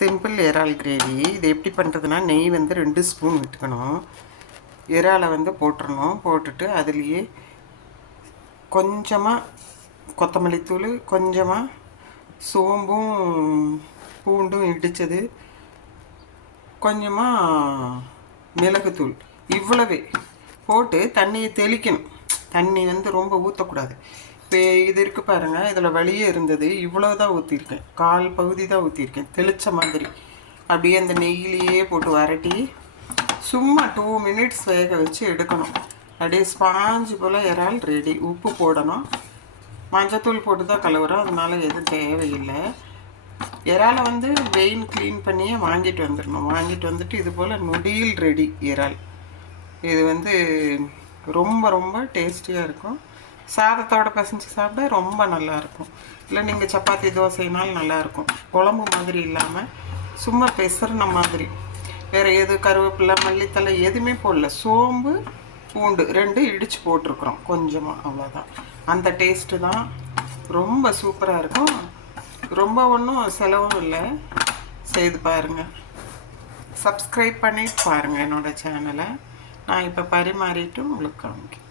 Simple இறால் gravy. இது எப்படி பண்ணுறதுனா, நெய் வந்து 2 ஸ்பூன் விட்டுக்கணும். இறாலை வந்து போட்டுடணும். போட்டுட்டு அதுலேயே கொஞ்சமாக கொத்தமல்லி தூள், கொஞ்சமாக சோம்பும் பூண்டும் இடித்தது, கொஞ்சமாக மிளகுத்தூள், இவ்வளவே போட்டு தண்ணியை தெளிக்கணும். தண்ணி வந்து ரொம்ப ஊற்றக்கூடாது. இப்போ இது இருக்குது பாருங்கள், இதில் வழியே இருந்தது, இவ்வளோ தான் ஊற்றிருக்கேன். கால் பகுதி தான் ஊற்றிருக்கேன், தெளித்த மாதிரி. அப்படியே அந்த நெய்யிலேயே போட்டு வரட்டி சும்மா 2 மினிட்ஸ் வேக வச்சு எடுக்கணும். அப்படியே ஸ்பாஞ்சு போல் இறால் ரெடி. உப்பு போடணும், மஞ்சத்தூள் போட்டு தான் கலவுறோம், அதனால எதுவும் தேவையில்லை. இறாலை வந்து வெயின் க்ளீன் பண்ணியே வாங்கிட்டு வந்துடணும். வாங்கிட்டு வந்துட்டு இது போல் நொடியில் ரெடி இறால். இது வந்து ரொம்ப ரொம்ப டேஸ்டியாக இருக்கும். சாதத்தோடு பசஞ்சு சாப்பிட ரொம்ப நல்லாயிருக்கும். இல்லை நீங்கள் சப்பாத்தி தோசைனாலும் நல்லாயிருக்கும். குழம்பு மாதிரி இல்லாமல் சும்மா பெசர்ன மாதிரி. வேறு எது கருவேப்பிலை மல்லித்தலை எதுவுமே போடல. சோம்பு பூண்டு 2 இடித்து போட்டிருக்குறோம் கொஞ்சமாக, அவ்வளோதான். அந்த டேஸ்ட்டு தான். ரொம்ப சூப்பராக இருக்கும். ரொம்ப ஒன்றும் செலவும் இல்லை. செய்து பாருங்கள். சப்ஸ்கிரைப் பண்ணிட்டு பாருங்கள் என்னோடய சேனலை. நான் இப்போ பரிமாறிட்டு உங்களுக்கு காமிக்கிறேன்.